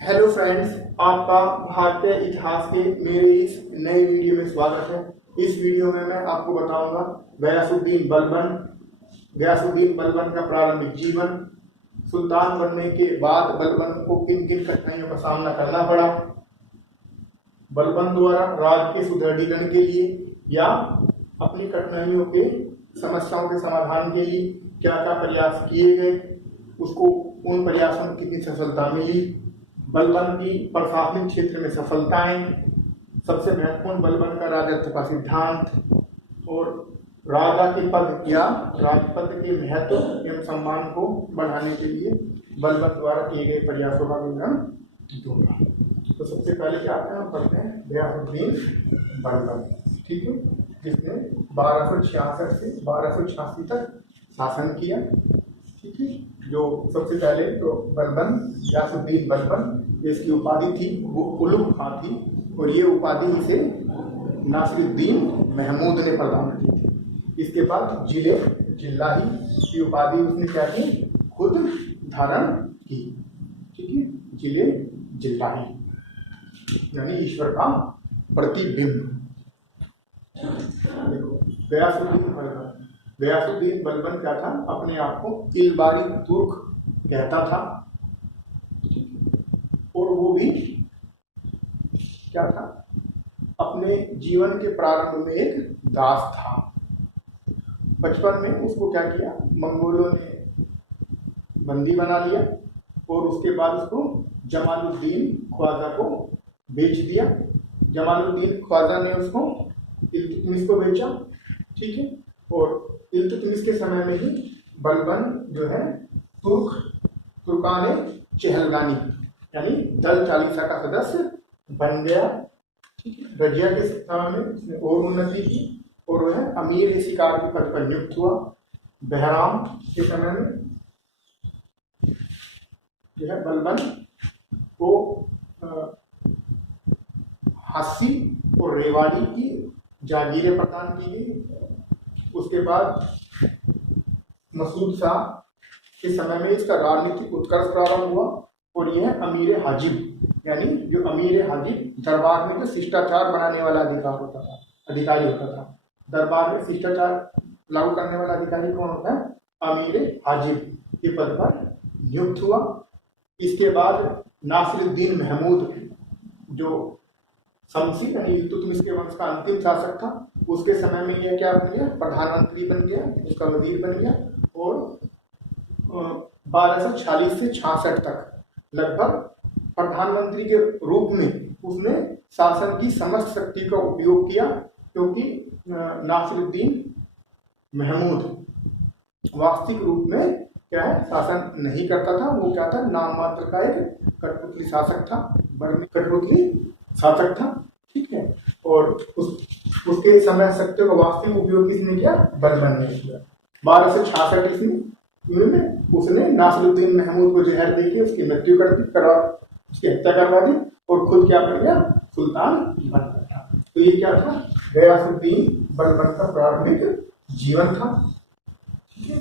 Hello friends, आपका भारतीय इतिहास के मेरे इस नए वीडियो में स्वागत है। इस वीडियो में मैं आपको बताऊंगा गयासुद्दीन बलबन का प्रारंभिक जीवन, सुल्तान बनने के बाद बलबन को किन किन कठिनाइयों का सामना करना पड़ा, बलबन द्वारा राज्य के सुदृढ़ीकरण के लिए या अपनी कठिनाइयों के समस्याओं के समाधान के लिए क्या क्या प्रयास किए गए, उसको उन प्रयासों में कितनी सफलता मिली, बलबन की प्रशासनिक क्षेत्र में सफलताएं, सबसे महत्वपूर्ण बलबन का राजत्व का सिद्धांत और राजा के पद या राजपद के महत्व एवं सम्मान को बढ़ाने के लिए बलबन द्वारा किए गए प्रयासों का विवरण दूंगा। तो सबसे पहले क्या आता है, हम पढ़ते हैं गयासुद्दीन बलबन, ठीक है, जिसने 1266 से 1286 तक शासन किया। ठीक है, जो सबसे पहले तो गयासुद्दीन बलबन, इसकी उपाधि थी वो उलुग खां थी और ये उपाधि इसे नासिरुद्दीन महमूद ने प्रदान की थी। इसके बाद जिल्लाही की उपाधि उसने क्या की, खुद धारण की। ठीक है, जिल्लाही यानी ईश्वर का प्रतिबिंब। देखो, गयासुद्दीन बलबन क्या था, अपने आप को इलबारी तुर्क कहता था और वो भी क्या था, अपने जीवन के प्रारंभ में एक दास था। बचपन में उसको क्या किया, मंगोलों ने बंदी बना लिया और उसके बाद उसको जमालुद्दीन ख्वाजा को बेच दिया। जमालुद्दीन ख्वाजा ने उसको इल्तुतमिश को बेचा। ठीक है, और इल्तुतमिश के समय में ही बलबन जो है तुर्काने चहलगानी यानी दल चालीसा का सदस्य बन गया। ठीक है, रजिया के समय में उसने और उन्नति की और वह अमीर शिकार के पद पर नियुक्त हुआ। बहराम के समय में जो है बलबन को हासी और रेवाड़ी की जागीरें प्रदान की गई। उसके बाद मसूद शाह के समय में इसका राजनीतिक उत्कर्ष प्रारंभ हुआ और यह अमीर हाजिब यानी जो अमीर हाजिब दरबार में जो शिष्टाचार बनाने वाला अधिकारी होता था। दरबार में शिष्टाचार लागू करने वाला अधिकारी कौन होता है, अमीर हाजिब के पद पर नियुक्त हुआ। इसके बाद नासिरुद्दीन महमूद जो शमसी यानी इल्तुतमिश के वंश का अंतिम शासक था, उसके समय में यह क्या बन गया, प्रधानमंत्री बन गया, उसका वजीर बन गया और 1246 से 66 तक लगभग प्रधानमंत्री के रूप में उसने शासन की समस्त शक्ति का उपयोग किया, क्योंकि नासिरुद्दीन महमूद वास्तविक रूप में क्या है, शासन नहीं करता था। वो क्या था, नाम मात्र का एक कठपुतली शासक था, बर्मी कठपुतली शासक था। ठीक है, और उसके समय शक्तियों का वास्तविक उपयोग किसने किया, बलबन ने किया। 1266 ईस्वी में उसने नासिरुद्दीन महमूद को जहर देके उसकी मृत्यु उसकी हत्या करवा दी और खुद क्या बन गया, सुल्तान बन गया। तो ये क्या था, गयासुद्दीन बलबन का प्रारंभिक जीवन था। ठीक है,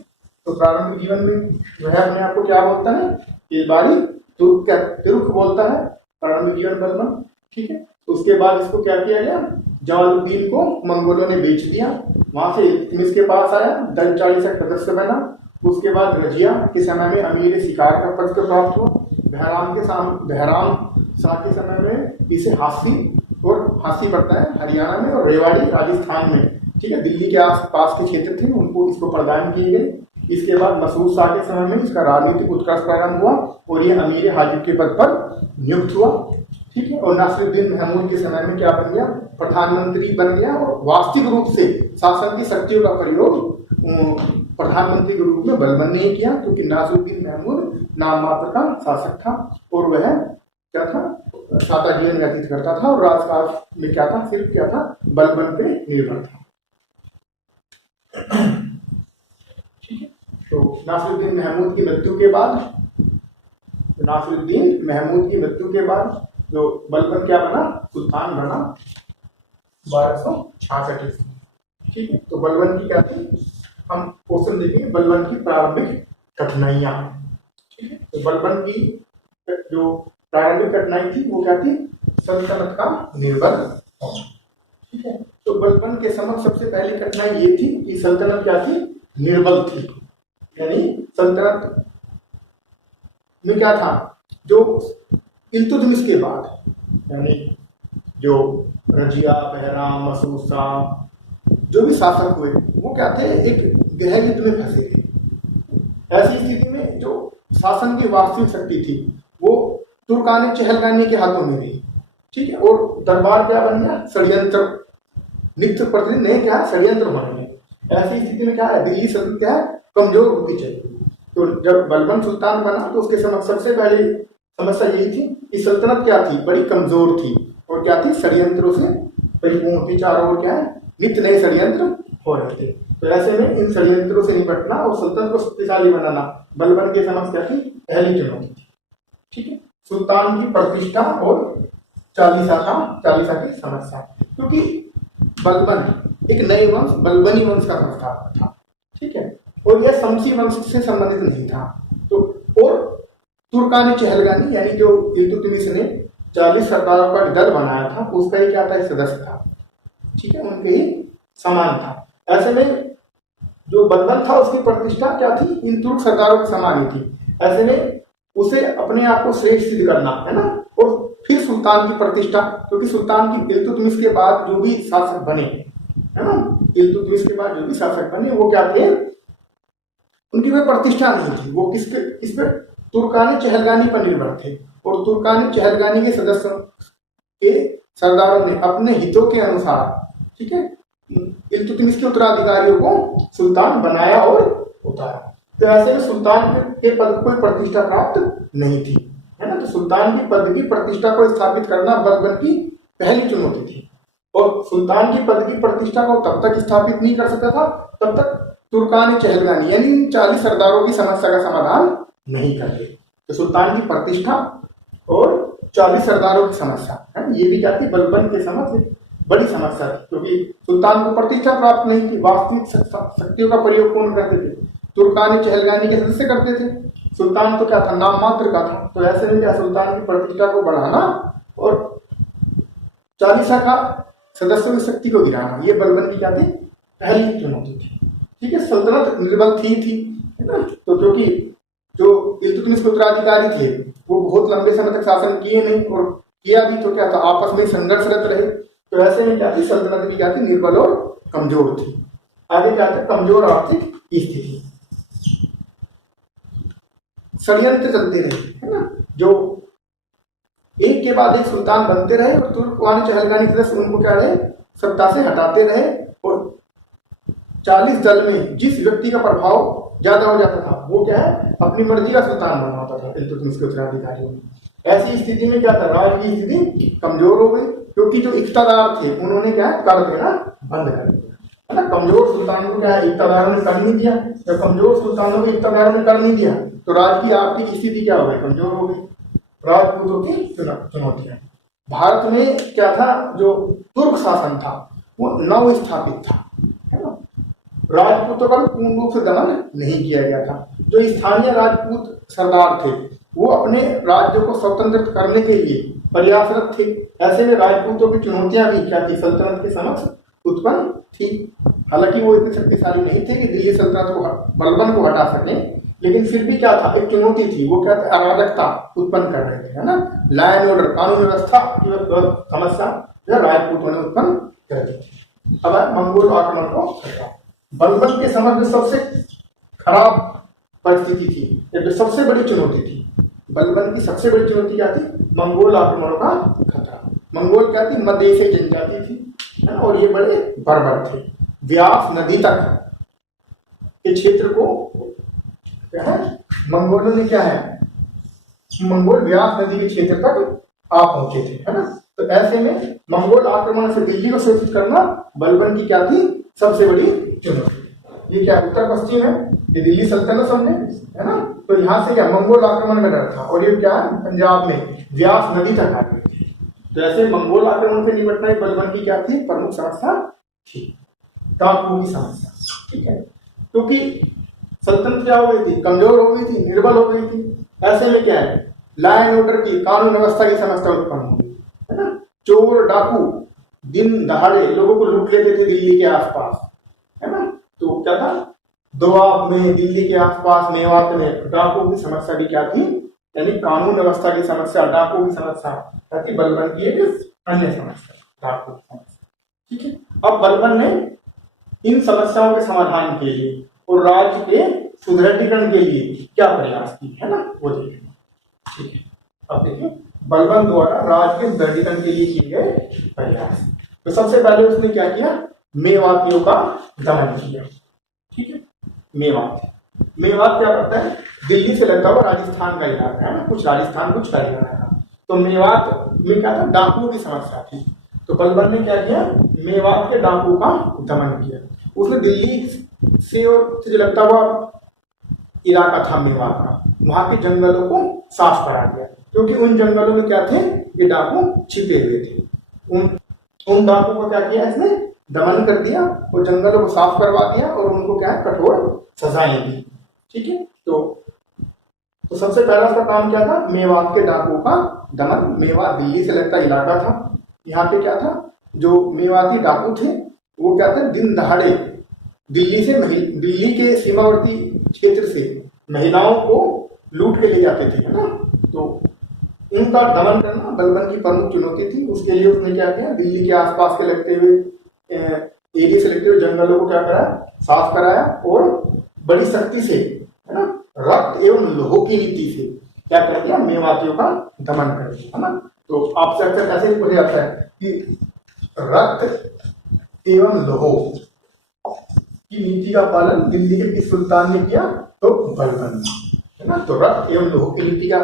तो प्रारंभिक जीवन में वह अपने आप को क्या बोलता है, इलबारी तुर्क बोलता है, प्रारंभिक जीवन बलबन। ठीक है, उसके बाद इसको क्या किया गया, जमालुद्दीन को मंगोलों ने बेच दिया, वहां से इल्तुतमिश के पास आया, दल चालीसा का सदस्य बना। उसके बाद रजिया के समय में अमीर शिकार का पद प्राप्त हुआ। बहराम शाह के समय में इसे हासी पड़ता है हरियाणा में और रेवाड़ी राजस्थान में। ठीक है, दिल्ली के आस पास के क्षेत्र थे, उनको इसको प्रदान किए गए। इसके बाद मसूद शाह के समय में इसका राजनीतिक उत्कर्ष प्रारंभ हुआ और ये अमीर हाजिब के पद पर नियुक्त हुआ। ठीक है, और नासिरुद्दीन महमूद के समय में क्या बन गया, प्रधानमंत्री बन गया और वास्तविक रूप से शासन की शक्तियों का प्रयोग प्रधानमंत्री के रूप में बलबन ने किया, क्योंकि नासिरुद्दीन महमूद नाम मात्र का शासक था और वह क्या था, सादा जीवन व्यतीत करता था और राजकाज में क्या था, सिर्फ क्या था, बलबन पे निर्भर था। ठीक है, तो नासिरुद्दीन महमूद की मृत्यु के बाद जो बलबन क्या बना, सुल्तान बना 1266 ईस्वी। ठीक है, तो बलबन की क्या थी, हम क्वेश्चन देखेंगे, बलबन की प्रारंभिक कठिनाइयां। ठीक है, तो बलबन की जो प्रारंभिक कठिनाई थी वो क्या थी, सल्तनत का निर्बल होना। ठीक है, तो बलबन के समक्ष सबसे पहली कठिनाई ये थी कि सल्तनत क्या थी, निर्बल थी। यानी सल्तनत में क्या था, जो इल्तुतमिश के बाद यानी जो रजिया, बहराम, मसूद शाह जो भी शासक हुए वो क्या थे, एक गृह युद्ध में फंसे थे। ऐसी स्थिति में जो शासन की वास्तविक शक्ति थी वो तुर्कानी चहलगानी के हाथों में रही। ठीक है, और दरबार क्या बन गया, षड्यंत्र, नित्य प्रतिदिन नए क्या है, षड्यंत्र बन गए। ऐसी स्थिति में क्या है, दिल्ली सल्तनत क्या है, कमजोर होती चली। तो जब बलबन सुल्तान बना तो उसके समक्ष सबसे पहली समस्या यही थी कि सल्तनत क्या थी, बड़ी कमजोर थी और क्या थी, षड्यंत्रों से परिपूर्ण थी। चारों ओर क्या है, नित्य नए षड्यंत्र हो रहे थे। तो ऐसे में इन षड्यंत्रों से निपटना और सल्तनत को शक्तिशाली बनाना बलबन के समक्ष क्या थी, पहली चुनौती थी। ठीक है, सुल्तान की प्रतिष्ठा और चालीसा की समस्या, क्योंकि बलबन एक नए वंश बलबनी वंश का संस्थापक था। ठीक है, और यह शमसी वंश से संबंधित नहीं था। तो और तुर्कानी चहलगानी यानी जो इल्तुतमिश ने 40 सरदारों का दल बनाया था उसका ही क्या था, सदस्य था। ठीक है, उनके ही समान था। ऐसे में जो बलबन था उसकी प्रतिष्ठा क्या थी, इन तुर्क सरदारों के समान ही थी। ऐसे में उसे अपने आप को श्रेष्ठ सिद्ध करना है ना, और फिर सुल्तान की प्रतिष्ठा, क्योंकि सुल्तान की इल्तुतमिश के बाद जो भी शासक बने है ना, इल्तुतमिश के बाद जो भी शासक बने वो क्या थे, उनकी कोई प्रतिष्ठा नहीं थी। वो किस पे तुर्कानी चहलगानी पर निर्भर थे, और तुर्कानी चहलगानी के सदस्यों के सरदारों ने अपने हितों के अनुसार, ठीक है, इल्तुतमिश के उत्तराधिकारियों को सुल्तान बनाया और उतारा। तो ऐसे में सुल्तान के पद को कोई प्रतिष्ठा प्राप्त नहीं थी, है ना। तो सुल्तान की पद की प्रतिष्ठा को स्थापित करना बलबन की पहली चुनौती थी, और सुल्तान की पद की प्रतिष्ठा को तब तक स्थापित नहीं कर सकता था तब तक तुर्कानी चहलगानी यानी 40 सरदारों की समस्या का समाधान नहीं कर रहे। तो सुल्तान की प्रतिष्ठा और 40 सरदारों की समस्या है, ये भी क्या थी, बलबन के समक्ष बड़ी समस्या थी, क्योंकि सुल्तान को प्रतिष्ठा प्राप्त नहीं थी। वास्तविक शक्तियों का प्रयोग कौन करते थे, तुर्कानी चहलगानी के सदस्य करते थे। सुल्तान तो क्या था, नाम मात्र का था। तो ऐसे में क्या, सुल्तान की प्रतिष्ठा को बढ़ाना और 40 का सदस्यों की शक्ति को गिराना, ये बलबन की क्या थी, पहली चुनौती थी। ठीक है, सल्तनत निर्बल थी है ना। तो क्योंकि जो इल्तुतमिश के उत्तराधिकारी थे वो बहुत लंबे समय तक शासन किए नहीं, और किया भी तो क्या था, आपस में संघर्षरत रहे। तो ऐसे में क्या थी, सल्तनत की क्या थी, निर्बल और कमजोर थी। आगे क्या था, कमजोर आर्थिक स्थिति, षड्यंत्र चलते रहे, है ना। जो एक के बाद एक सुल्तान बनते रहे और तुर्कवानी चहलगानी सदस्य उनको क्या रहे, सत्ता से हटाते रहे, और 40 दल में जिस व्यक्ति का प्रभाव ज्यादा हो जाता था वो क्या है, अपनी मर्जी का सुल्तान बना होता था इल्तुतमिश के उत्तराधिकारियों में। ऐसी स्थिति में क्या था, राज्य की स्थिति कमजोर हो गई, क्योंकि जो इख्तियार थे उन्होंने क्या है, कर देना बंद कर दिया, है ना। कमजोर सुल्तानों को क्या है, इख्तियारों ने कर नहीं दिया। जब कमजोर सुल्तानों को इख्तियारों ने कर नहीं दिया तो राज्य की आर्थिक स्थिति क्या हो गई, कमजोर हो गई। राजपूतों की चुनौतियां, भारत में क्या था, जो तुर्क शासन था वो नव स्थापित था, है ना। राजपूतों का पूर्ण रूप से दमन नहीं किया गया था। जो स्थानीय राजपूत सरदार थे वो अपने राज्य को स्वतंत्र करने के लिए प्रयासरत थे। ऐसे में राजपूतों की चुनौतियां भी क्या थी, सल्तनत के समक्ष उत्पन्न थी। हालांकि वो इतने शक्तिशाली नहीं थे कि दिल्ली सल्तनत को, बलबन को हटा सके, लेकिन फिर भी क्या था, एक चुनौती थी। वो क्या था, अराजकता उत्पन्न कर रहे थे, है ना। लॉ एंड ऑर्डर, कानून व्यवस्था की समस्या जो राजपूतों ने उत्पन्न कर दी थी। अब मंगोल आक्रमण को हटा, बलबन के समक्ष जो सबसे खराब परिस्थिति थी, जो सबसे बड़ी चुनौती थी, बलबन की सबसे बड़ी चुनौती क्या थी, मंगोल आक्रमणों का खतरा। मंगोल क्या थी, मध्य एशियाई जनजाति थी, है ना, और ये बड़े बर्बर थे। व्यास नदी तक के क्षेत्र को क्या है, मंगोलों ने क्या है, मंगोल व्यास नदी के क्षेत्र तक आ पहुंचे थे, है ना। तो ऐसे में मंगोल आक्रमण से दिल्ली को सुरक्षित करना बलबन की क्या थी, सबसे बड़ी चुनौती। ये क्या उत्तर पश्चिम है, ये दिल्ली सल्तनत समझे, है ना। तो यहाँ से क्या, मंगोल आक्रमण में डर था, और ये क्या है, पंजाब में व्यास नदी तक आ गए थे। तो ऐसे मंगोल आक्रमण से निपटना बलबन की क्या थी, प्रमुख समस्या थी, टापुओं की समस्या। ठीक है, क्योंकि सल्तनत क्या हो गई थी, कमजोर हो गई थी, निर्बल हो गई थी। ऐसे में क्या है, लॉ एंड ऑर्डर की, कानून व्यवस्था की समस्या उत्पन्न हुई, है ना। चोर डाकू दिन दहाड़े लोगों को लूट लेते थे दिल्ली के आसपास, है ना। तो क्या था, दोआब में, दिल्ली के आसपास, मेवात में डाकुओं की समस्या भी क्या थी, यानी कानून व्यवस्था की समस्या, डाकुओं की समस्या, ताकि बलबन की एक अन्य समस्या, डाकुओं की समस्या। ठीक है, अब बलबन ने इन समस्याओं के समाधान के लिए और राज्य के सुदृढ़ीकरण के लिए क्या प्रयास किए, है ना, वो देखेंगे। ठीक है, अब देखिए बलबन द्वारा राज्य के सुदृढ़ीकरण के लिए किए गए प्रयास। तो सबसे पहले उसने क्या किया, मेवातियों का दमन किया। ठीक है, मेवात क्या करता है, दिल्ली से लगा हुआ राजस्थान का इलाका है ना, कुछ राजस्थान कुछ हरियाणा का। तो मेवात में क्या था, डाकुओं की समस्या थी। तो बलबन ने क्या किया, मेवात के डाकुओं का दमन किया। उसने दिल्ली से और जो लगता हुआ इलाका था मेवात का, वहां के जंगलों को साफ करा दिया, क्योंकि उन जंगलों में क्या थे, ये डाकू छिपे हुए थे। उन डाकुओं को क्या किया इसने, दमन कर दिया और जंगलों को साफ करवा दिया और उनको क्या है, कठोर सजाएं दी। ठीक है, तो सबसे पहला उसका काम क्या था, मेवात के डाकुओं का दमन। मेवात दिल्ली से लगता इलाका था, यहाँ पे क्या था, जो मेवाती डाकू थे वो क्या थे, दिन दहाड़े दिल्ली के सीमावर्ती क्षेत्र से महिलाओं को लूट के ले जाते थे, है ना। तो इनका दमन करना बलबन की प्रमुख चुनौती थी। उसके लिए उसने क्या किया, दिल्ली के आसपास के लगते हुए एरिया से लगते हुए जंगलों को क्या कराया, साफ कराया और बड़ी सख्ती से, है ना, रक्त एवं लोह की नीति से क्या कर दिया, मेवातियों का दमन कर दिया, है ना। तो आपसे अक्सर ऐसे ही पूछा जाता है कि रक्त एवं लोह की नीति का पालन दिल्ली के किस सुल्तान ने किया, तो बलबन, है ना। तो रक्त एवं लोह की नीति का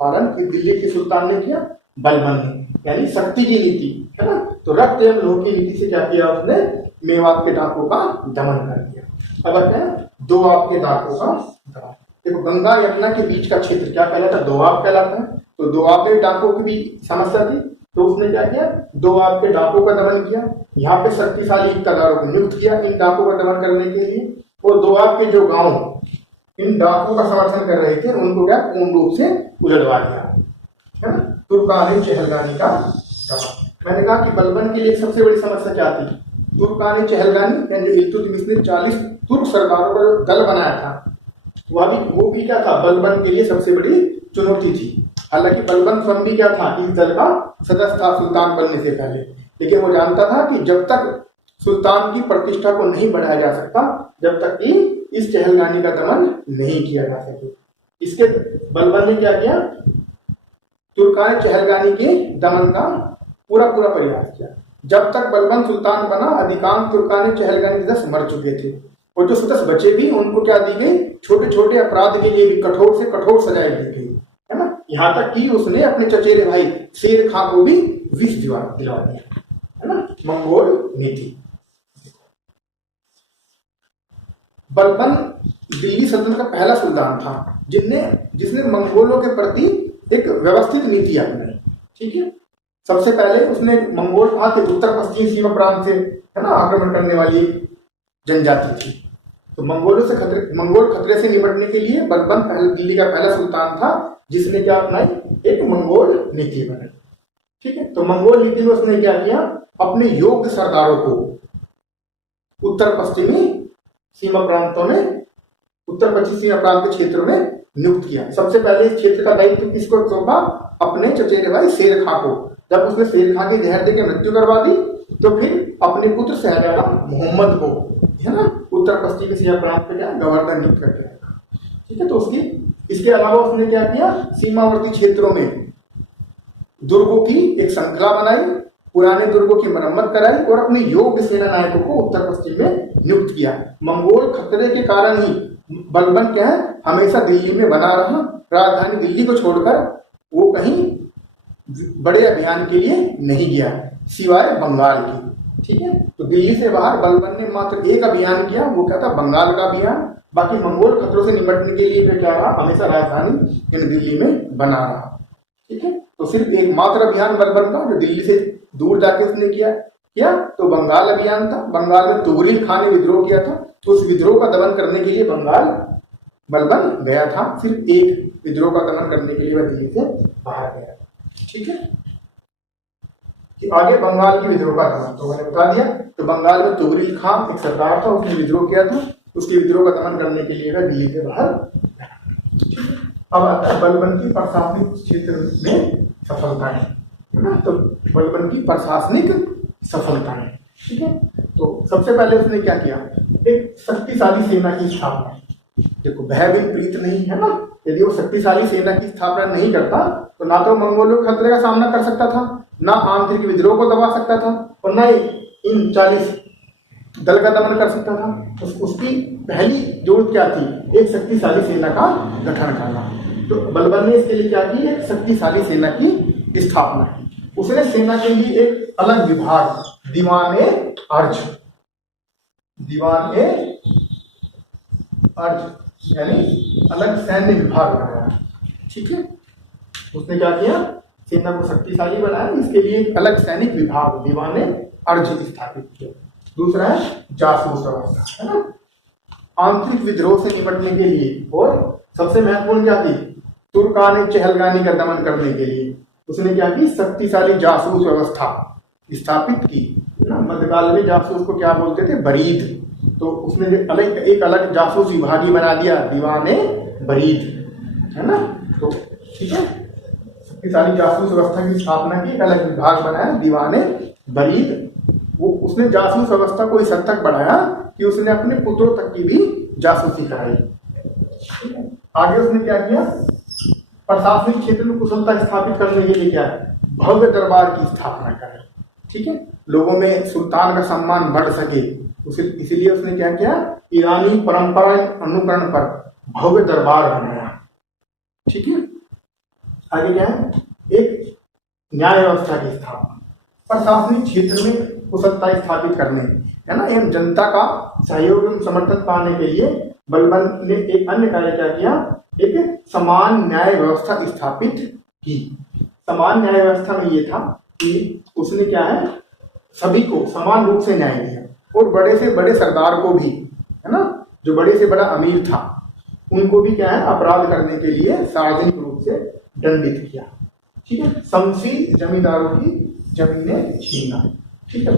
पालन दिल्ली के सुल्तान ने किया, बलबन ने, यानी शक्ति की नीति, है ना। तो रक्त एवं लोह की नीति से क्या किया उसने, मेवात के डाकुओं का दमन कर दिया। अब आते हैं दोआब के डाकुओं का दमन। देखो गंगा यमुना के बीच का क्षेत्र क्या कहलाता है, दोआब कहलाता है। तो दोआब के डाकुओं की भी समस्या थी, तो उसने क्या किया, दोआब के डाकुओं का दमन किया। यहाँ पे शक्तिशाली इक्तदारों को नियुक्त किया इन डाकुओं का दमन करने के लिए। और दोआब के जो गांव इन डाकुओं का समर्थन कर रहे थे उनको क्या पूर्ण रूप से उजड़वा दिया, है ना। तुर्कानी चहलगानी का दमन। मैंने कहा कि बलबन के लिए सबसे बड़ी समस्या क्या थी, तुर्कानी चहलगानी, यानी जो इल्तुतमिश ने 40 तुर्क सरदारों का दल बनाया था, वो भी क्या था, बलबन के लिए सबसे बड़ी चुनौती थी। हालांकि बलबन स्वयं भी क्या था, इस दल का सदस्य था सुल्तान बनने से पहले, लेकिन वो जानता था कि जब तक सुल्तान की प्रतिष्ठा को नहीं बढ़ाया जा सकता, जब तक कि इस चहलगानी का दमन नहीं किया जा सके। इसके बलबन ने क्या किया, तुर्कानी चहलगानी के दमन का पूरा प्रयास किया। जब तक बलबन सुल्तान बना, अधिकांश तुर्कानी चहलगानी सदस्य मर चुके थे और जो सदस्य बचे भी उनको क्या दी गई, छोटे छोटे अपराध के लिए भी कठोर से कठोर सजाएं दी गई, है ना। यहाँ तक कि उसने अपने चचेरे भाई शेर खां को भी विष दिला दिया, है ना। मंगोल नीति। बलबन दिल्ली सल्तनत का पहला सुल्तान था जिसने मंगोलों के प्रति एक व्यवस्थित नीति अपनाई। ठीक है, सबसे पहले उसने मंगोल कहाँ थे, उत्तर पश्चिम सीमा प्रांत से, है ना, आक्रमण करने वाली जनजाति थी। तो मंगोल खतरे से निपटने के लिए बलबन दिल्ली का पहला सुल्तान था जिसने क्या अपनाई, एक मंगोल नीति बनाई। ठीक है, तो मंगोल नीति में उसने क्या किया, अपने योग्य सरदारों को उत्तर पश्चिमी सीमा प्रांतों में, उत्तर पश्चिमी सीमा प्रांत के क्षेत्र में नियुक्त किया। सबसे पहले इस क्षेत्र का दायित्व किसको सौंपा, अपने चचेरे भाई शेर खां को। जब उसने शेर खां की जहर देकर मृत्यु करवा दी तो फिर अपने पुत्र शहजादा मोहम्मद को, है ना, उत्तर पश्चिमी सीमा प्रांत पे क्या गवर्नर नियुक्त करके रखा। ठीक है, तो इसके अलावा उसने क्या किया, सीमावर्ती क्षेत्रों में दुर्गों की एक श्रृंखला बनाई, पुराने दुर्गों की मरम्मत कराई और अपने योग्य सेना नायकों को उत्तर पश्चिम में नियुक्त किया। मंगोल खतरे के कारण ही बलबन क्या है, हमेशा दिल्ली में बना रहा। राजधानी दिल्ली को छोड़कर वो कहीं बड़े अभियान के लिए नहीं गया सिवाय बंगाल की। ठीक है, तो दिल्ली से बाहर बलबन ने मात्र एक अभियान किया, वो क्या था, बंगाल का अभियान। बाकी मंगोल खतरों से निपटने के लिए क्या रहा, हमेशा राजधानी इन दिल्ली में बना रहा। ठीक है, तो सिर्फ एक मात्र अभियान बलबन का जो दिल्ली से दूर जाके उसने किया तो बंगाल अभियान था। बंगाल में तुगरिल खां ने विद्रोह किया था, तो उस विद्रोह का दमन करने के लिए बंगाल बलबन गया था, सिर्फ एक विद्रोह का दमन करने के लिए वह दिल्ली से बाहर गया। ठीक है, कि आगे बंगाल की विद्रोह का दमन तो मैंने बता दिया। तो बंगाल में तुगरिल खां एक सरदार था, उसने विद्रोह किया था, उसके विद्रोह का दमन करने के लिए वह दिल्ली से बाहर गया। अब आता है बलबन की प्रशासनिक क्षेत्र में सफलताएं, है ना। तो बलबन की प्रशासनिक सफलताएं, ठीक है। तो सबसे पहले उसने क्या किया, एक शक्तिशाली सेना की स्थापना। देखो भयभीत प्रीत नहीं, है ना। यदि वो शक्तिशाली सेना की स्थापना नहीं करता तो ना तो मंगोलों के खतरे का सामना कर सकता था, ना आंतरिक विद्रोह को दबा सकता था, और ना ही इन 40 दल का दमन कर सकता था। उसकी पहली जरूरत क्या थी, एक शक्तिशाली सेना का गठन करना। तो बलबन ने इसके लिए क्या की, एक शक्तिशाली सेना की स्थापना की। उसने सेना के लिए एक अलग विभाग दीवाने अर्ज, दीवाने अर्ज यानी अलग सैन्य विभाग बनाया। ठीक है, उसने क्या किया, सेना को शक्तिशाली बनाया, इसके लिए एक अलग सैनिक विभाग दीवाने अर्ज स्थापित किया। दूसरा है जासूस व्यवस्था, है ना, आंतरिक विद्रोह से निपटने के लिए। और सबसे महत्वपूर्ण क्या थी, तुर्कानी चहलगानी का दमन करने के लिए उसने क्या की, शक्तिशाली जासूस व्यवस्था स्थापित की, है ना। मध्यकाल में जासूस को क्या बोलते थे, बरीद। तो उसने एक अलग जासूस विभाग ही बना दिया, दीवाने बरीद, है ना। तो ठीक है, शक्तिशाली जासूस व्यवस्था की स्थापना की, एक अलग विभाग बनाया दीवाने बरीद। वो उसने जासूस व्यवस्था को इस हद तक बढ़ाया कि उसने अपने पुत्रों तक की भी जासूसी कराई। आगे उसने क्या किया, प्रशासनिक क्षेत्र में कुशलता स्थापित करने के लिए क्या है, भव्य दरबार की स्थापना करें। ठीक है, लोगों में सुल्तान का सम्मान बढ़ सके, इसीलिए उसने क्या किया, ईरानी परंपरा अनुकरण पर भव्य दरबार बनाया। ठीक है, आगे क्या है, एक न्याय व्यवस्था की स्थापना, प्रशासनिक क्षेत्र में कुशलता स्थापित करने, है ना, एवं जनता का सहयोग एवं समर्थन पाने के लिए बलबन ने एक अन्य कार्य क्या किया, एक समान न्याय व्यवस्था स्थापित की। समान न्याय व्यवस्था में ये था कि उसने क्या है, सभी को समान रूप से न्याय दिया, और बड़े से बड़े सरदार को भी, है ना, जो बड़े से बड़ा अमीर था उनको भी क्या है, अपराध करने के लिए सार्वजनिक रूप से दंडित किया। ठीक है, शमसी जमींदारों की जमीनें छीनना। ठीक है,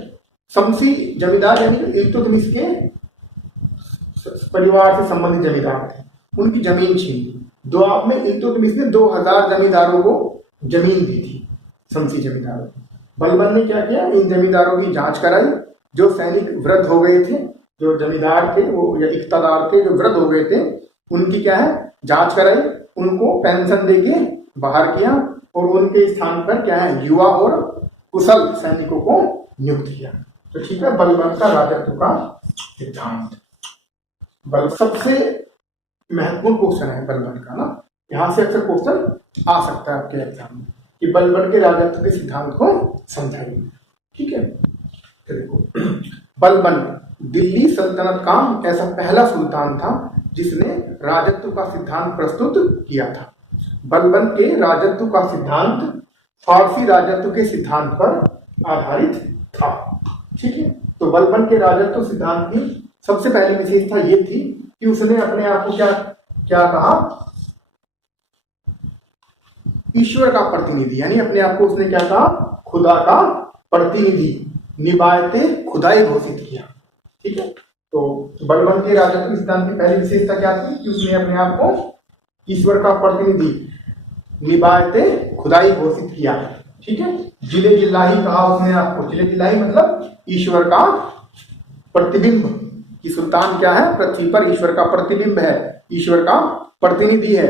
शमसी जमींदार यानी इल्तुतमिश के परिवार से संबंधित जमींदार थे, उनकी जमीन छीन ली। दोआब में इल्तुतमिश ने 2000 जमींदारों को जमीन दी थी, शमसी जमींदारों को। बलबन ने क्या किया, इन जमींदारों की जांच कराई, जो सैनिक वृद्ध हो गए थे, जो जमींदार थे वो या इख्तियार थे, जो वृद्ध हो गए थे, उनकी क्या है, जांच कराई, उनको पेंशन देके बाहर किया, और उनके स्थान पर क्या है, युवा और कुशल सैनिकों को नियुक्त किया। तो ठीक है, बलबन का राजत्व का सिद्धांत। सबसे महत्वपूर्ण क्वेश्चन है बलबन का ना, यहां से अक्सर क्वेश्चन आ सकता है आपके एग्जाम में कि बलबन के राजत्व के सिद्धांत को समझाइए। ठीक है, तो देखो, बलबन दिल्ली सल्तनत का ऐसा पहला सुल्तान था जिसने राजत्व का सिद्धांत प्रस्तुत किया था। बलबन के राजत्व का सिद्धांत फारसी राजत्व के सिद्धांत पर आधारित था। ठीक है, तो बलबन के राजत्व सिद्धांत की सबसे पहली विशेषता ये थी कि उसने अपने आप को क्या कहा, ईश्वर का प्रतिनिधि, यानी अपने आप को उसने क्या कहा, खुदा का प्रतिनिधि, निभाते खुदाई घोषित किया। ठीक है, तो बलबन के राजत्व सिद्धांत की पहली विशेषता क्या थी कि उसने अपने आप को ईश्वर का प्रतिनिधि, निभाते खुदाई घोषित किया। ठीक है, जिले जिल्लाही कहा उसने आपको, जिले जिल्लाही मतलब ईश्वर का प्रतिबिंब, कि सुल्तान क्या है, पृथ्वी पर ईश्वर का प्रतिबिंब है, ईश्वर का प्रतिनिधि है।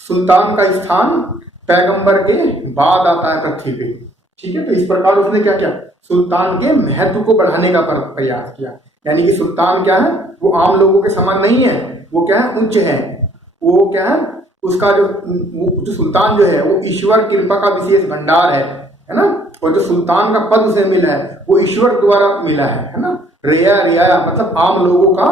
सुल्तान का स्थान पैगंबर के बाद आता है पृथ्वी पे। ठीक है, तो इस प्रकार उसने क्या किया, सुल्तान के महत्व को बढ़ाने का प्रयास किया, यानी कि सुल्तान क्या है, वो आम लोगों के समान नहीं है, वो क्या है, उच्च है, वो क्या है, उसका जो सुल्तान जो है वो ईश्वर कृपा का विशेष भंडार है ना, और जो सुल्तान का पद उसे मिला है वो ईश्वर द्वारा मिला है ना। रियाया मतलब आम लोगों का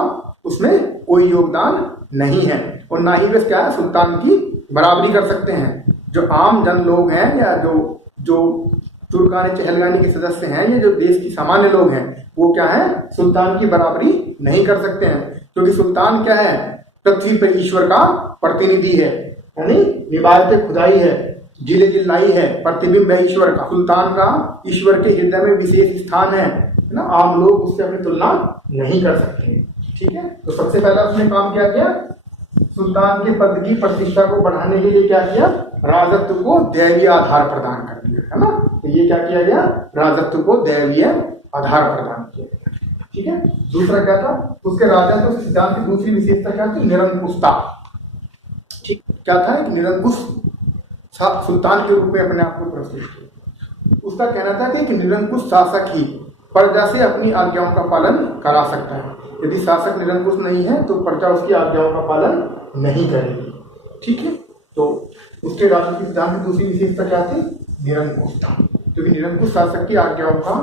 उसमें कोई योगदान नहीं है, और ना ही वे क्या है, सुल्तान की बराबरी कर सकते हैं। जो आम जन लोग हैं या जो तुर्कानी चहलगानी के सदस्य हैं या जो देश की सामान्य लोग हैं, वो क्या है, सुल्तान की बराबरी नहीं कर सकते हैं, क्योंकि सुल्तान क्या है, पृथ्वी पर ईश्वर का प्रतिनिधि है, यानी निबायत खुदाई है, जिले जिल्लाई है, प्रतिबिंब है ईश्वर का। सुल्तान का ईश्वर के हृदय में विशेष स्थान है ना, आम लोग उससे अपनी तुलना नहीं कर सकते। ठीक है, तो सबसे पहला उसने काम क्या किया, सुल्तान के पद की प्रतिष्ठा को बढ़ाने के लिए क्या किया, राजत्व को दैवीय आधार प्रदान कर दिया, है ना। तो ये क्या किया गया, राजत्व को दैवीय आधार प्रदान किया गया। ठीक है, दूसरा क्या था, उसके राजत्व सिद्धांत की दूसरी विशेषता क्या थी, निरंकुशता। ठीक, क्या था, एक निरंकुश सुल्तान के रूप में अपने आप को प्रस्तुत किया। उसका कहना था कि एक निरंकुश शासक ही प्रजा से अपनी आज्ञाओं का पालन करा सकता है। यदि शासक निरंकुश नहीं है तो प्रजा उसकी आज्ञाओं का पालन नहीं करेगी। ठीक है, तो उसके राजनीतिक सिद्धांत की दूसरी विशेषता क्या थी, निरंकुशता। क्योंकि निरंकुश शासक की आज्ञाओं का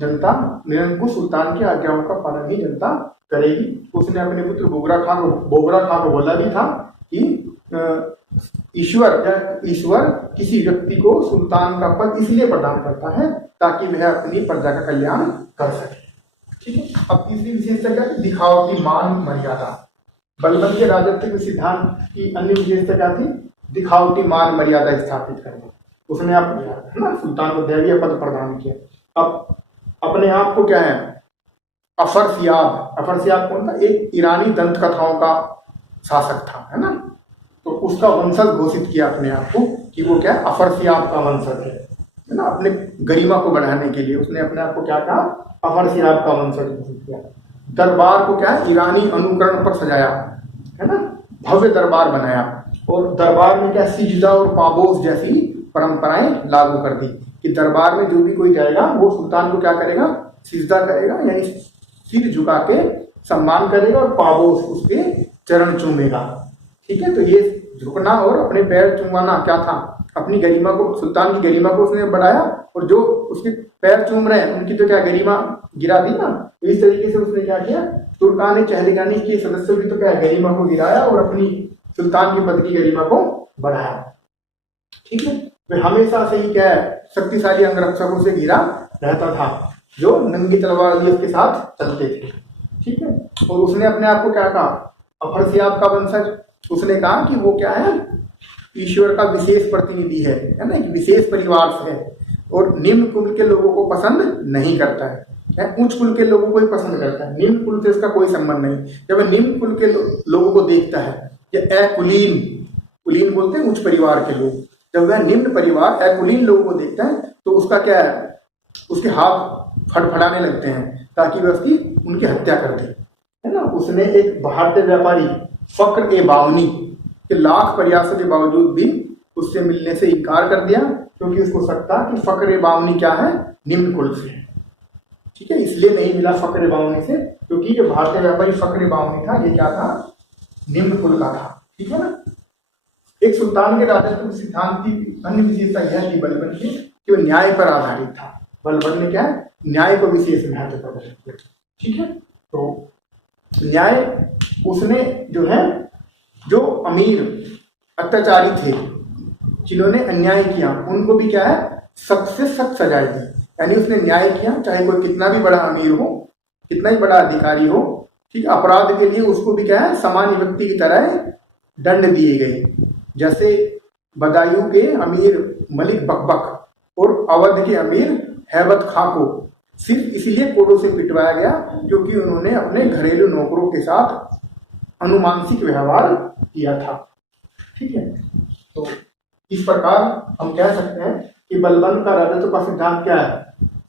जनता, निरंकुश सुल्तान की आज्ञाओं का पालन ही जनता करेगी। उसने अपने पुत्र बोगरा खां को बोला भी था कि ईश्वर किसी व्यक्ति को सुल्तान का पद इसलिए प्रदान करता है ताकि वह अपनी प्रजा का कल्याण कर सके। ठीक है, अब तीसरी विशेषता क्या थी, दिखावटी मान मर्यादा। बलबन के राजत्व के सिद्धांत की अन्य विशेषता क्या थी, दिखावटी मान मर्यादा स्थापित करना। उसने अपने सुल्तान को दैवीय पद प्रदान किया। अब अपने आप को क्या है, अफरसियाब कौन था, एक ईरानी दंत कथाओं का शासक था, है ना। तो उसका वंशज घोषित किया अपने आप को कि वो क्या, अफरसियाब का वंशज है ना। अपने गरिमा को बढ़ाने के लिए उसने अपने आप को क्या कहा, अफरसियाब का वंशज घोषित किया। दरबार को क्या, ईरानी अनुकरण पर सजाया, है ना, भव्य दरबार बनाया। और दरबार में क्या, सिजदा और पाबोस जैसी परंपराएं लागू कर दी कि दरबार में जो भी कोई जाएगा वो सुल्तान को क्या करेगा, सिजदा करेगा, यानी सिर झुका के सम्मान करेगा, और पाबोस उसके चरण चूमेगा। ठीक है, तो ये झुकना और अपने पैर चूमाना क्या था, अपनी गरिमा को, सुल्तान की गरिमा को उसने बढ़ाया, और जो उसके पैर चूम रहे हैं उनकी तो क्या गरिमा गिरा दी ना। तो इस तरीके से उसने क्या किया, तुर्कान चहलगानी के सदस्यों की तो क्या गरिमा को गिराया और अपनी सुल्तान के पद की गरिमा को बढ़ाया। ठीक है, वे हमेशा से ही क्या है, शक्तिशाली अंगरक्षकों से घिरा रहता था जो नंगी तलवार लिए उसके साथ चलते थे। ठीक है, और उसने अपने आप को क्या कहा, अफरसियाब का वंशज। उसने कहा कि वो क्या है, ईश्वर का विशेष प्रतिनिधि है ना, एक विशेष परिवार से है, और निम्न कुल के लोगों को पसंद नहीं करता है, उच्च कुल के लोगों को ही पसंद करता है, निम्न कुल से इसका कोई संबंध नहीं। जब वह निम्न कुल के लोगों को देखता है, या कुलीन बोलते हैं उच्च परिवार के लोग, जब वह निम्न परिवार अकुलीन लोगों को देखता है तो उसका क्या है, उसके हाथ फड़फड़ाने लगते हैं ताकि वह उनकी हत्या कर दे, है ना। उसने एक भारतीय व्यापारी फक्र ए बावनी के लाख प्रयासों के बावजूद भी उससे मिलने से इनकार कर दिया, क्योंकि उसको शक था कि फक्र ए बावनी क्या है, निम्न कुल से है। ठीक है, इसलिए नहीं मिला फक्र ए बावनी से, क्योंकि जो भारतीय व्यापारी फक्र ए बावनी था ये क्या था, निम्न कुल का था। ठीक है ना। एक सुल्तान के राजत्व के सिद्धांत की अन्य विशेषता यह थी बलबन की कि वह न्याय पर आधारित था। बलबन ने क्या है, न्याय को विशेष महत्व प्रदान किया। ठीक है, तो न्याय उसने जो है, जो अमीर अत्याचारी थे जिन्होंने अन्याय किया उनको भी क्या है, सख्त से सख्त सजाएं दी। यानी उसने न्याय किया, चाहे कोई कितना भी बड़ा अमीर हो, कितना ही बड़ा अधिकारी हो, ठीक, अपराध के लिए उसको भी क्या है, सामान्य व्यक्ति की तरह दंड दिए गए। जैसे बदायूं के अमीर मलिक बकबक और अवध के अमीर हैबत खां को सिर्फ इसलिए कोड़ों से पिटवाया गया क्योंकि उन्होंने अपने घरेलू नौकरों के साथ अनुमानसिक व्यवहार किया था। ठीक है, तो इस प्रकार हम कह सकते हैं कि बलबन का राजत्व का सिद्धांत क्या है,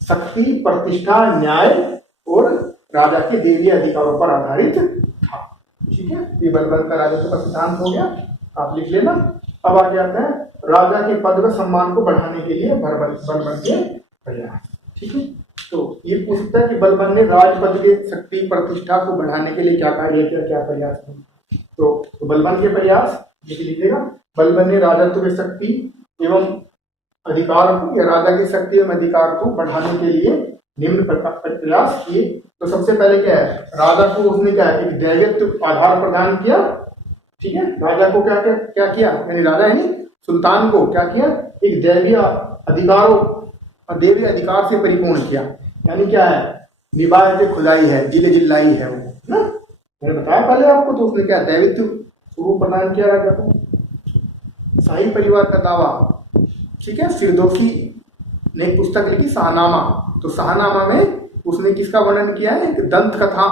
शक्ति, प्रतिष्ठा, न्याय और राजा के देवीय अधिकारों पर आधारित था। ठीक है, ये बलबन का राजत्व का सिद्धांत हो गया, आप लिख लेना। अब आगे आते हैं राजा के पद व सम्मान को बढ़ाने के लिए बलबन के प्रयास। ठीक है, तो ये पूछता है कि बलबन ने राजपद के शक्ति प्रतिष्ठा को बढ़ाने के लिए क्या कार्य किया, क्या प्रयास किया। तो बलबन के प्रयास लिखिएगा, बलबन ने राजत्व की शक्ति एवं अधिकार को, या राजा की शक्ति एवं अधिकार को बढ़ाने के लिए निम्न प्रयास किए। तो सबसे पहले क्या है, राजा को उसने क्या है, एक दैवीत्व आधार प्रदान किया। ठीक है, राजा को क्या क्या क्या किया, यानी राजा यानी सुल्तान को क्या किया, एक दैवीय अधिकार से परिपूर्ण किया। यानी क्या है, निबायत खुदाई है, जिले जिल्लाई है वो ना, मैंने बताया पहले आपको। तो उसने क्या दैवित्व स्वरूप प्रदान किया राजा को। शाही परिवार का दावा, ठीक है। फिरदौसी ने एक पुस्तक लिखी शाहनामा। तो शाहनामा में उसने किसका वर्णन किया है, एक दंत कथा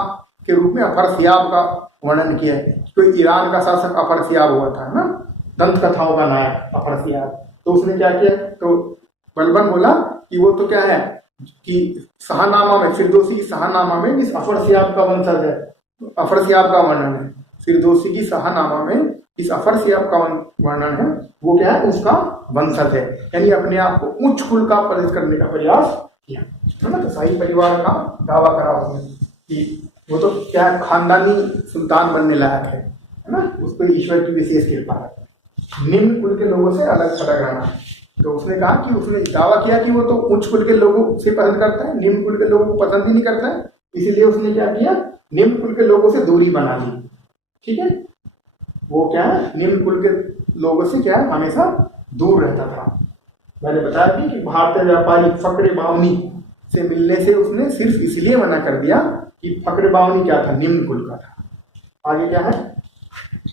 के रूप में अफरसियाब का वर्णन किया है। कोई ईरान का शासक अफरसियाब हुआ था, है ना, दंत कथाओं का नायक अफरसियाब। तो उसने क्या किया, तो बलबन बोला कि वो तो क्या है कि शाहनामा में, फिरदौसी की शाहनामा में जिस अफरसियाब का वंशज है, अफरसियाब का वर्णन है। फिरदौसी की शाहनामा में इस अफरसियाब का वर्णन है, वो क्या है, उसका वंशज है। यानी अपने आप को उच्च कुल का प्रदर्शित करने का प्रयास किया, है ना। तो शाही परिवार का दावा करा उसने कि वो तो क्या खानदानी सुल्तान बनने लायक है ना, उस पर ईश्वर की विशेष कृपा है। निम्न कुल के लोगों से अलग थलग रहना। तो उसने कहा कि उसने दावा किया कि वो तो उच्च कुल के लोगों से पसंद करता है, निम्न कुल के लोगों को पसंद ही नहीं करता है। इसीलिए उसने क्या किया, निम्न कुल के लोगों से दूरी बना ली, ठीक है। वो क्या है, निम्न कुल के लोगों से क्या है, हमेशा दूर रहता था। मैंने बताया भी कि भारतीय व्यापारी फकरे बावनी से मिलने से उसने सिर्फ इसलिए मना कर दिया कि फकरे बावनी क्या था, निम्न कुल का था। आगे क्या है,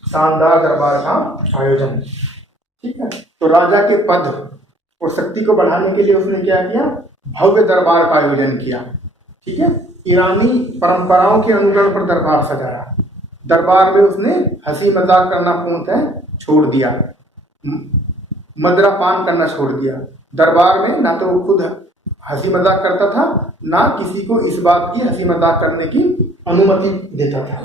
शानदार दरबार का आयोजन, ठीक है। तो राजा के पद और शक्ति को बढ़ाने के लिए उसने क्या किया, भव्य दरबार का आयोजन किया, ठीक है। ईरानी परंपराओं के अनुकरण पर दरबार सजाया। दरबार में उसने हंसी मजाक करना पूर्णतः छोड़ दिया, मदिरा पान करना छोड़ दिया। दरबार में ना तो वो खुद हंसी मजाक करता था, ना किसी को इस बात की हंसी मजाक करने की अनुमति देता था,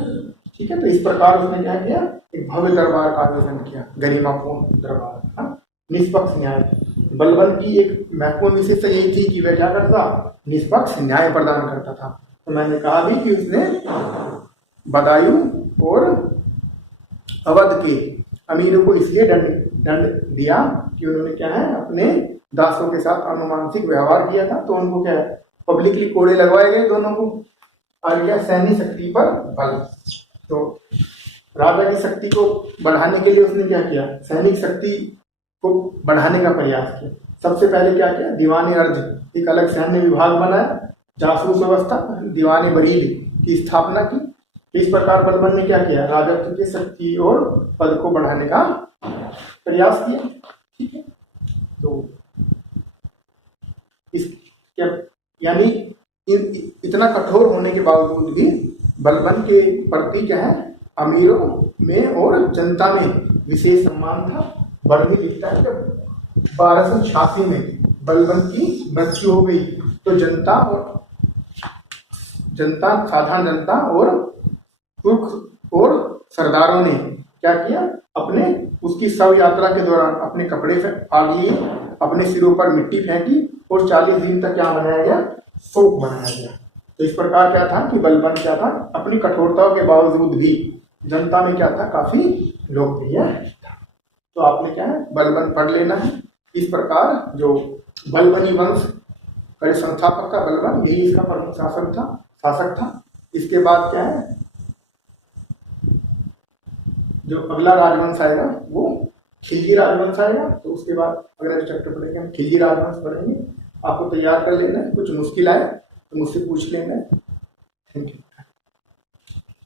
ठीक है। तो इस प्रकार उसने क्या किया, एक भव्य दरबार का आयोजन किया, गरिमापूर्ण दरबार, निष्पक्ष न्याय। बलबन की एक महत्वपूर्ण विशेषता यही थी कि वह क्या करता, निष्पक्ष न्याय प्रदान करता था। तो मैंने कहा भी कि उसने बदायूं और अवध के अमीरों को इसलिए दंड दिया कि उन्होंने क्या है, अपने दासों के साथ अनुमानसिक व्यवहार किया था। तो उनको क्या है, पब्लिकली कोड़े लगवाए गए दोनों को। और क्या, सैन्य शक्ति पर बल। तो राजा की शक्ति को बढ़ाने के लिए उसने क्या किया, सैनिक शक्ति को बढ़ाने का प्रयास किया। सबसे पहले क्या किया, दीवाने अर्ज एक अलग सैन्य विभाग बनाया, जासूस व्यवस्था दीवाने बरीद की स्थापना की। इस प्रकार बलबन ने क्या किया, राजत्व की शक्ति और पद को बढ़ाने का प्रयास किया, ठीक है। तो इस यानी इतना कठोर होने के बावजूद भी बलबन के प्रति क्या है, अमीरों में और जनता में विशेष सम्मान था। बर्नी लिखता है कि 1286 में बलबन की मृत्यु हो गई तो साधारण जनता और तुर्क और सरदारों ने क्या किया, अपने उसकी शव यात्रा के दौरान अपने कपड़े फाड़ लिए, अपने सिरों पर मिट्टी फेंकी और 40 दिन तक क्या बनाया गया, शोक मनाया गया। तो इस प्रकार क्या था कि बलबन क्या था, अपनी कठोरता के बावजूद भी जनता में क्या था, काफी लोकप्रिय था। तो आपने क्या है, बलबन पढ़ लेना है। इस प्रकार जो बलबनी वंश का संस्थापक था बलबन, यही इसका प्रमुख शासक था। इसके बाद क्या है, जो अगला राजवंश आएगा वो खिलजी राजवंश आएगा। तो उसके बाद अगला चैप्टर पढ़ेंगे हम, खिलजी राजवंश पढ़ेंगे। आपको तैयार कर लेना है, कुछ मुश्किल आए तो मुझसे पूछ लेना है। Thank you.